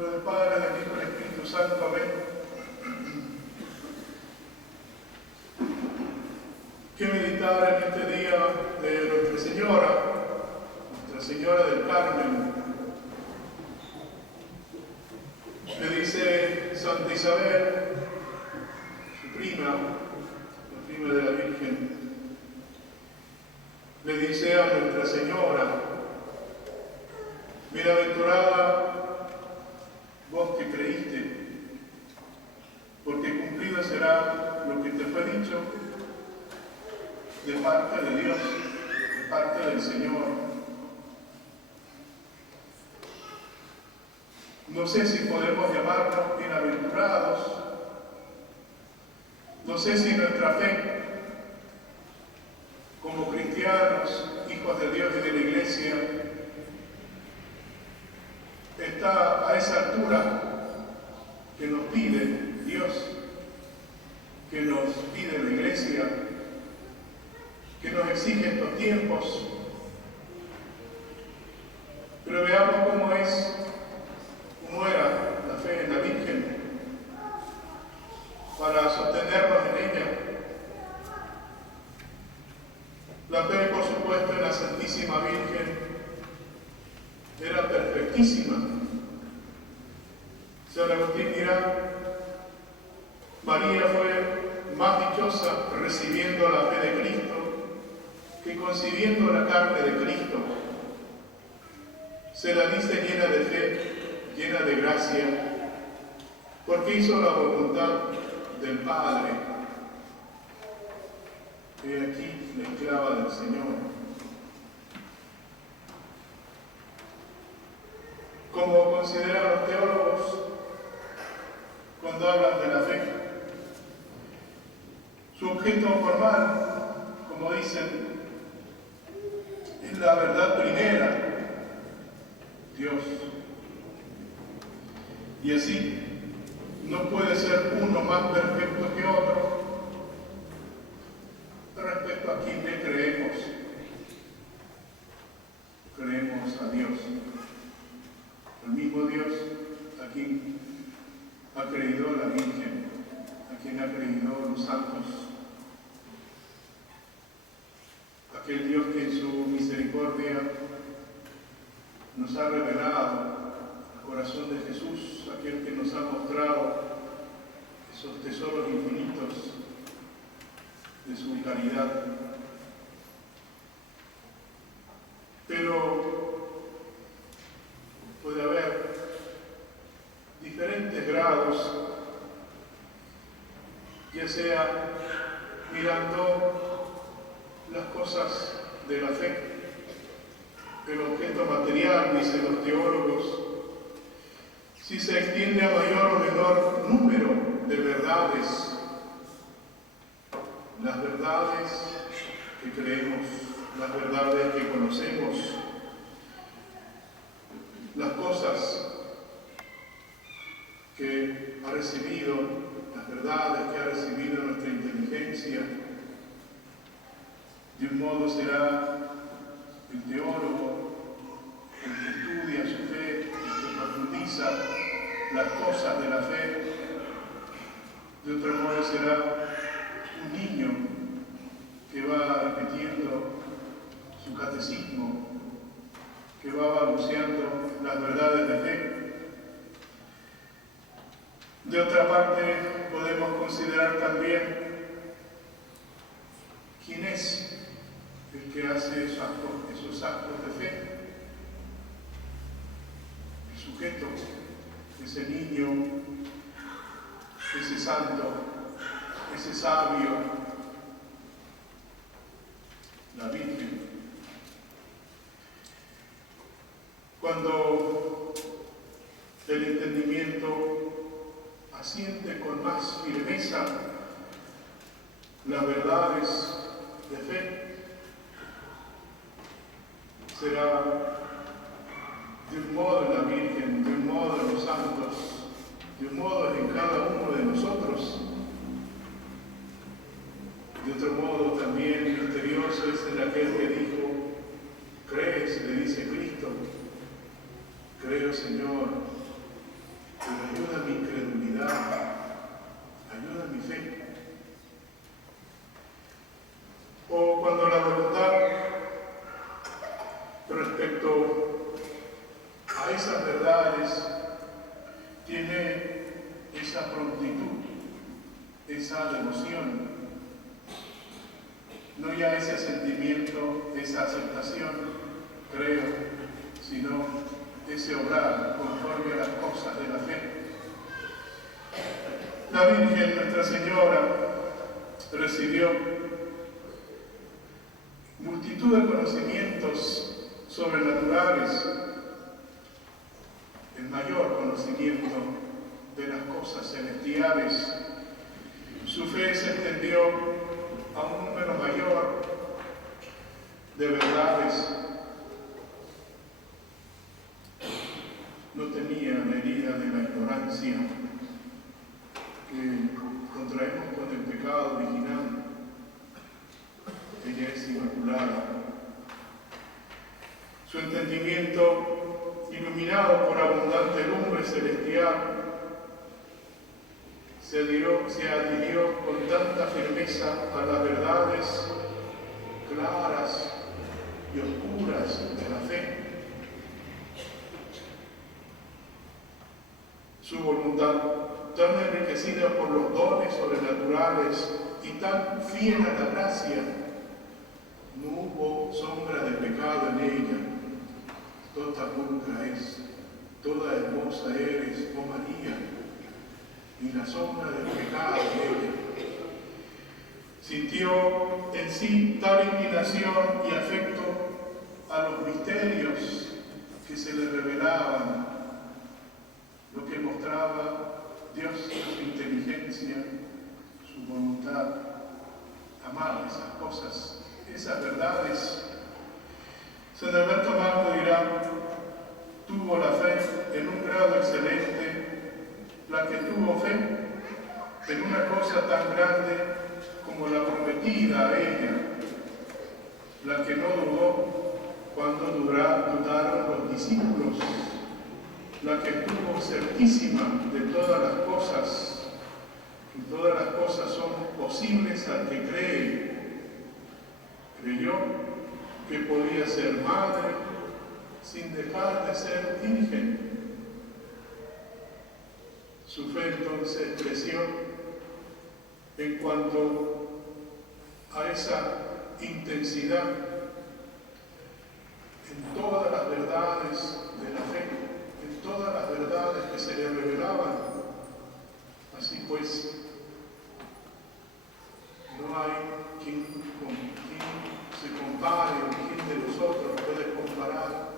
nombre del Padre, del Hijo y del Espíritu Santo. Amén. Que meditar en este día de Nuestra Señora del Carmen. Le dice Santa Isabel, su prima, la prima de la Virgen, le dice a Nuestra Señora: bienaventurada vos que creíste, porque cumplido será lo que te fue dicho de parte de Dios, de parte del Señor. No sé si podemos llamarnos bienaventurados, no sé si nuestra fe como cristianos, hijos de Dios y de la Iglesia, está a esa altura que nos pide Dios, que nos pide la Iglesia, que nos exige estos tiempos. Pero veamos cómo era la fe en la Virgen para sostenernos en ella. La fe, por supuesto, en la Santísima Virgen era perfectísima. San Agustín dirá: María fue más dichosa recibiendo la fe de Cristo que concibiendo la carne de Cristo. Se la dice llena de fe, llena de gracia, porque hizo la voluntad del Padre. He aquí la esclava del Señor. Como consideran los teólogos cuando hablan de la fe, su objeto formal, como dicen, es la verdad primera, Dios. Y así, no puede ser uno más perfecto que otro respecto a quien le creemos. Creemos a Dios, el mismo Dios a quien ha creído la Virgen, a quien ha creído los santos. Aquel Dios que en su misericordia nos ha revelado el corazón de Jesús, aquel que nos ha mostrado esos tesoros infinitos de su caridad. Pero puede haber diferentes grados, ya sea mirando las cosas de la fe, el objeto material, dicen los teólogos, si se extiende a mayor o menor número de verdades, las verdades que creemos, las verdades que conocemos, las cosas que ha recibido, las verdades que ha recibido nuestra inteligencia. De un modo será el teólogo, el que estudia su fe, el que profundiza las cosas de la fe. De otro modo será un niño que va repitiendo su catecismo, que va balbuceando las verdades de fe. De otra parte, podemos considerar también quién es el que hace esos actos de fe. El sujeto, ese niño, ese santo, ese sabio, la Virgen. Cuando el entendimiento asiente con más firmeza las verdades de fe, será de un modo en la Virgen, de un modo en los santos, de un modo en cada uno de nosotros. De otro modo también misterioso es en aquel que dijo: ¿crees? Le dice Cristo: creo, Señor, esa devoción, no ya ese sentimiento, esa aceptación, creo, sino ese obrar conforme a las cosas de la fe. La Virgen, Nuestra Señora, recibió multitud de conocimientos sobrenaturales, el mayor conocimiento de las cosas celestiales. Su fe se extendió a un número mayor de verdades. No tenía la herida de la ignorancia que contraemos con el pecado original. Ella es inmaculada. Su entendimiento, iluminado por abundante lumbre celestial, se adhirió con tanta firmeza a las verdades claras y oscuras de la fe. Su voluntad, tan enriquecida por los dones sobrenaturales y tan fiel a la gracia, no hubo sombra de pecado en ella. Toda pulcra es, toda hermosa eres, oh María, y la sombra del pecado en ella. Sintió en sí tal inclinación y afecto a los misterios que se le revelaban, lo que mostraba Dios, su inteligencia, su voluntad, amar esas cosas, esas verdades. San Alberto Magno dirá: tuvo la fe en un grado excelente, la que tuvo fe en una cosa tan grande como la prometida a ella, la que no dudó cuando dudaron los discípulos, la que estuvo certísima de todas las cosas, que todas las cosas son posibles al que cree. Creyó que podía ser madre sin dejar de ser virgen. Su fe entonces creció en cuanto a esa intensidad en todas las verdades de la fe, en todas las verdades que se le revelaban. Así pues, no hay quien se compare o quien de nosotros puede comparar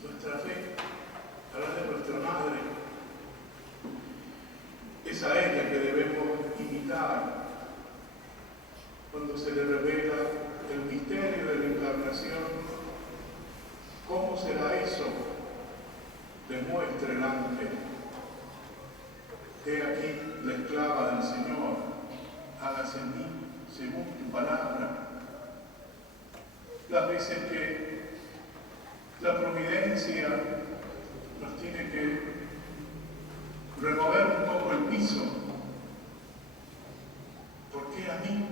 nuestra fe a la de nuestra madre. Es a ella que debemos imitar cuando se le revela el misterio de la encarnación. ¿Cómo será eso? Demuestre el ángel. He aquí la esclava del Señor, hágase en mí según tu palabra. Las veces que la providencia nos tiene que remover un poco el piso. ¿Por qué a mí?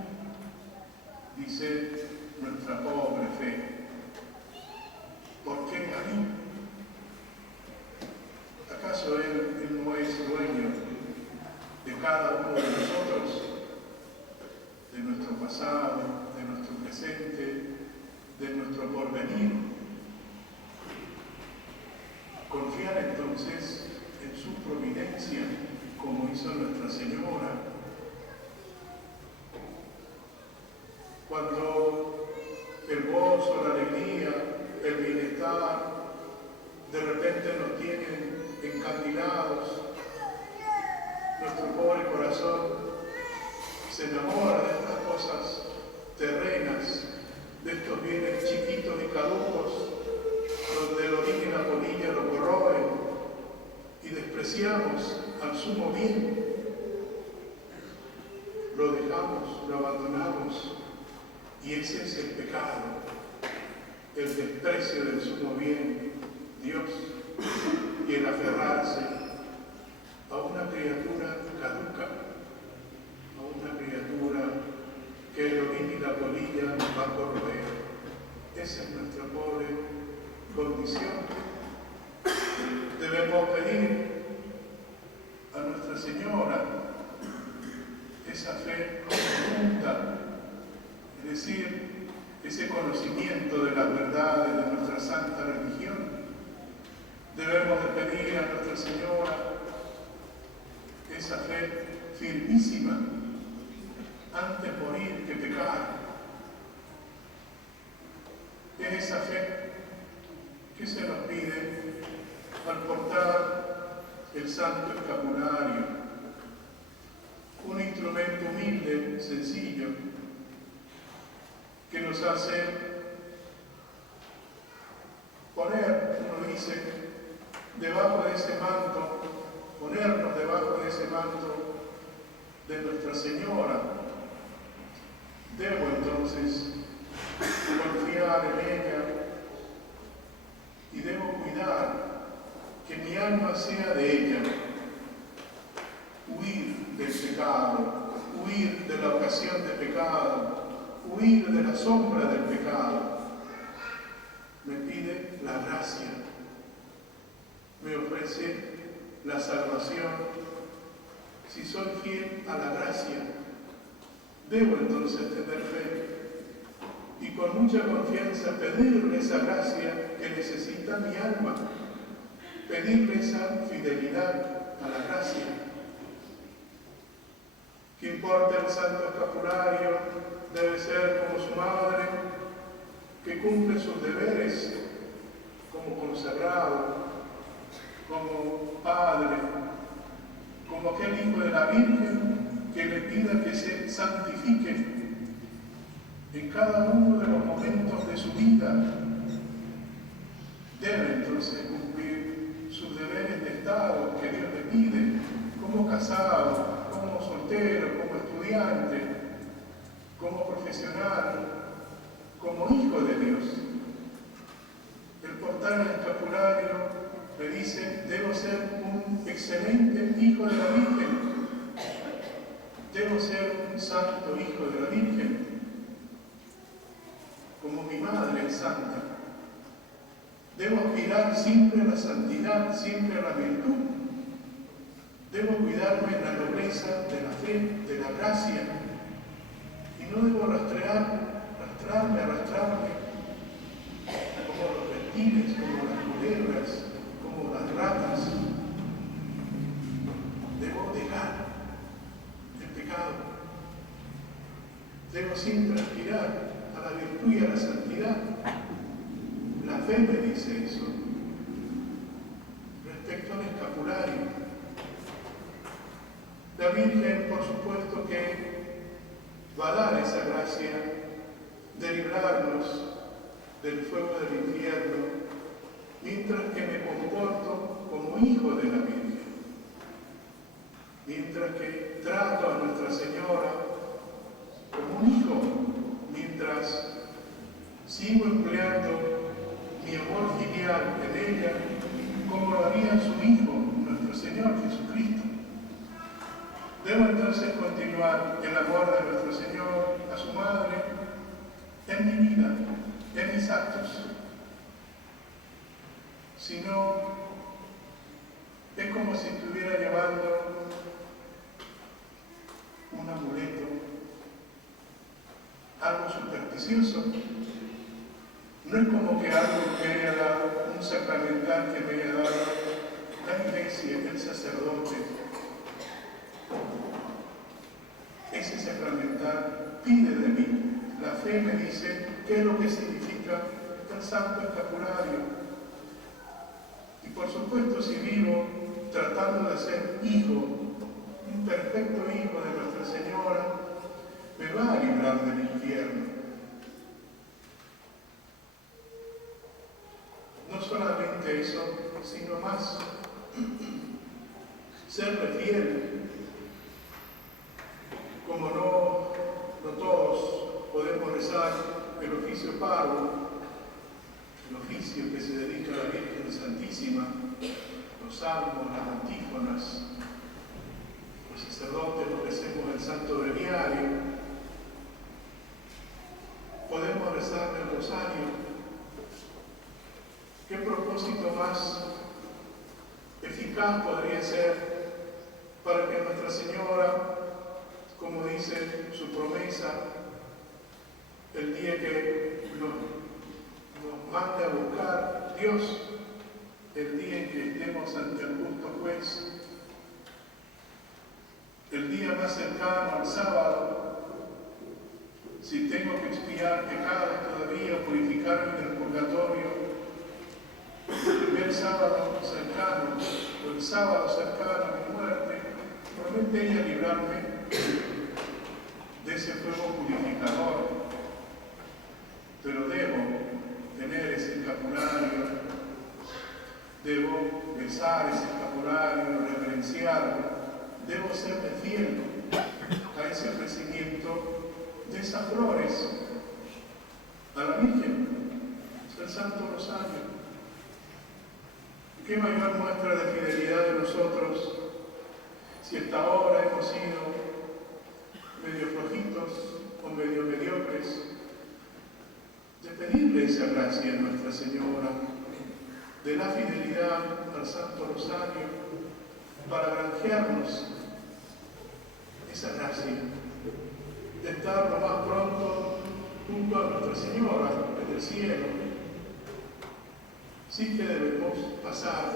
Dice nuestra pobre fe. ¿Por qué a mí? ¿Acaso Él no es dueño de cada uno de nosotros, de nuestro pasado, de nuestro presente, de nuestro porvenir? Confiar entonces en su providencia, como hizo Nuestra Señora. Cuando el gozo, la alegría, el bienestar de repente nos tienen encandilados, nuestro pobre corazón se enamora de estas cosas terrenas, de estos bienes chiquitos y caducos, donde el orín y la polilla lo corroen, y despreciamos al sumo bien. Lo dejamos, lo abandonamos, y ese es el pecado, el desprecio del sumo bien, Dios, y el aferrarse a una criatura caduca, a una criatura que el orín y la polilla nos va a corroer. Esa es nuestra pobre condición. Debemos pedir a Nuestra Señora esa fe profunda, es decir, ese conocimiento de las verdades de nuestra santa religión. Debemos de pedir a Nuestra Señora esa fe firmísima, antes morir que pecar. Es esa fe que se nos pide al portar el santo escapulario, un instrumento humilde, sencillo, que nos hace poner, uno dice, debajo de ese manto, ponernos debajo de ese manto de Nuestra Señora. Debo entonces confiar en ella y debo cuidar que mi alma sea de ella, huir del pecado, huir de la ocasión de pecado, huir de la sombra del pecado. Me pide la gracia, me ofrece la salvación. Si soy fiel a la gracia, debo entonces tener fe y con mucha confianza pedirle esa gracia que necesita mi alma, pedirle esa fidelidad a la gracia. ¿Qué importa el santo escapulario? Debe ser como su madre, que cumple sus deberes como consagrado, como padre, como aquel hijo de la Virgen que le pida que se santifique en cada uno de los momentos de su vida. Debe entonces cumplir sus deberes de Estado que Dios le pide, como casado, como soltero, como estudiante, como profesional, como hijo de Dios. El portar el escapulario me dice, debo ser un excelente hijo de la Virgen, debo ser un santo hijo de la Virgen, como mi madre es santa. Debo aspirar siempre a la santidad, siempre a la virtud. Debo cuidarme en la nobleza de la fe, de la gracia, y no debo arrastrarme como los reptiles, como las culebras, como las ratas. Debo dejar el pecado. Debo siempre aspirar a la virtud y a la santidad. La fe me dice eso. Respecto al escapulario, la Virgen, por supuesto que va a dar esa gracia de librarnos del fuego del infierno, mientras que me comporto como hijo de la Virgen, mientras que trato a Nuestra Señora como un hijo, mientras sigo empleando mi amor filial en ella como lo haría su Hijo, nuestro Señor Jesucristo. Debo entonces continuar el amor de nuestro Señor a su Madre en mi vida, en mis actos. Si no, es como si estuviera llevando un amuleto, algo supersticioso. No es como que algo que me haya dado, un sacramental que me haya dado la iglesia, el sacerdote. Ese sacramental pide de mí. La fe me dice qué es lo que significa el santo escapulario. Y por supuesto, si vivo tratando de ser hijo, un perfecto hijo de Nuestra Señora, me va a librar del infierno. No solamente eso, sino más. Serle fiel. Como no todos podemos rezar el oficio parvo, el oficio que se dedica a la Virgen Santísima, los salmos, las antífonas, los sacerdotes ofrecemos el Santo Breviario, podemos rezar el rosario. ¿Qué propósito más eficaz podría ser para que Nuestra Señora, como promesa, el día que nos mande a buscar Dios, el día en que estemos ante el justo juez, el día más cercano al sábado, si tengo que expiar pecados todavía, purificarme del purgatorio, el primer sábado cercano, o el sábado cercano a mi muerte, promete ella librarme de ese fuego purificador, pero debo tener ese escapulario, debo besar ese escapulario, reverenciarlo, debo serme fiel a ese ofrecimiento de esas flores a la Virgen, el Santo Rosario. ¿Qué mayor muestra de fidelidad de nosotros si hasta ahora hemos sido medio flojitos o medio mediocres, de pedirle esa gracia a Nuestra Señora, de la fidelidad al Santo Rosario, para granjearnos esa gracia, de estar lo más pronto junto a Nuestra Señora en el cielo? Sí que debemos pasar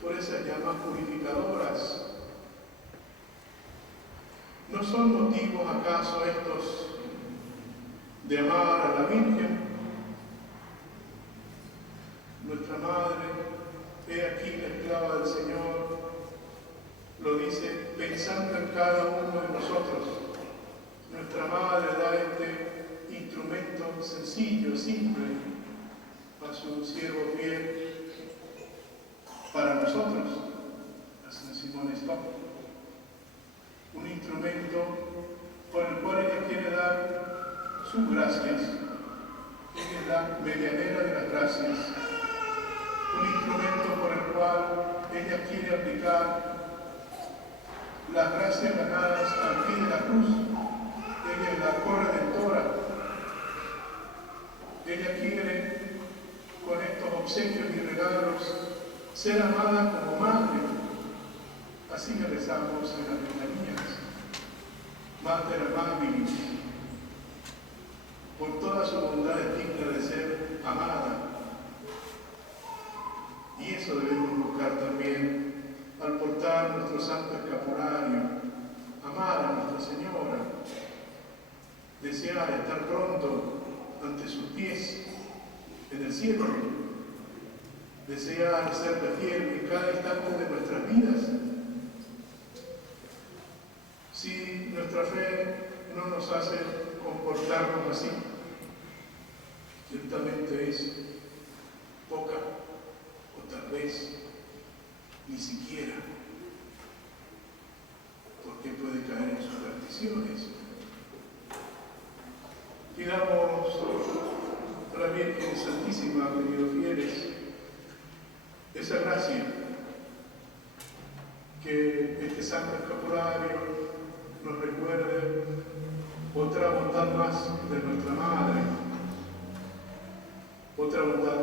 por esas llamas purificadoras. ¿No son motivos acaso estos de amar a la Virgen? Nuestra Madre, he aquí la esclava del Señor, lo dice pensando en cada uno de nosotros. Nuestra Madre da este instrumento sencillo, simple, a su siervo fiel, para nosotros, a San Simón Stock, un instrumento por el cual ella quiere dar sus gracias. Ella es la medianera de las gracias, un instrumento por el cual ella quiere aplicar las gracias ganadas al pie de la cruz. Ella es la corredentora. Ella quiere, con estos obsequios y regalos, ser amada como madre. Así le rezamos en las letanías. Mater amabilis. Por toda su bondad es digna de ser amada. Y eso debemos buscar también al portar nuestro santo escapulario. Amar a Nuestra Señora. Desear estar pronto ante sus pies en el cielo, desear serle fiel en cada instante de nuestras vidas. Si nuestra fe no nos hace comportarnos así, ciertamente es poca, o tal vez ni siquiera, porque puede caer en supersticiones. Pidamos a la Virgen Santísima, queridos fieles, esa gracia, que este santo escapulario nos recuerde otra bondad más de nuestra Madre, otra bondad